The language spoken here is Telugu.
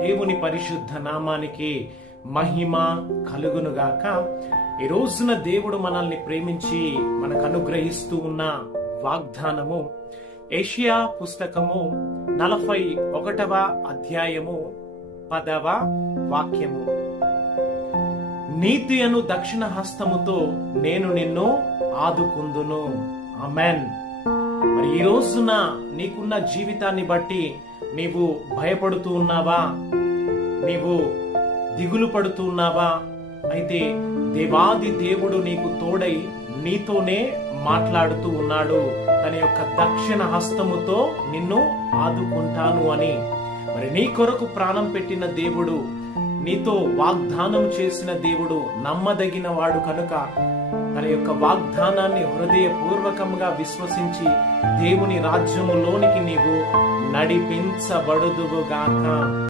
దేవుని పరిశుద్ధ నామానికి మహిమ కలుగునుగాక. ఈ రోజున దేవుడు మనల్ని ప్రేమించి మనకు అనుగ్రహిస్తూ ఉన్న వాగ్దానము యెషయా పుస్తకము 41వ అధ్యాయము 10వ వాక్యము. నీతి అను దక్షిణ హస్తముతో నేను నిన్ను ఆదుకుందును. ఆమెన్. మరి ఈ రోజున నీకున్న జీవితాన్ని బట్టి నీవు భయపడుతూ ఉన్నావా? నీవు దిగులు పడుతూ ఉన్నావా? అయితే దేవాది దేవుడు నీకు తోడై నీతోనే మాట్లాడుతూ ఉన్నాడు. తన యొక్క దక్షిణ హస్తముతో నిన్ను ఆదుకుంటాను అని. మరి నీ కొరకు ప్రాణం పెట్టిన దేవుడు, నీతో వాగ్దానం చేసిన దేవుడు నమ్మదగిన వాడు కనుక తన యొక్క వాగ్దానాన్ని హృదయపూర్వకంగా విశ్వసించి దేవుని రాజ్యములోనికి నీవు నడిపించబడుదువుగాక.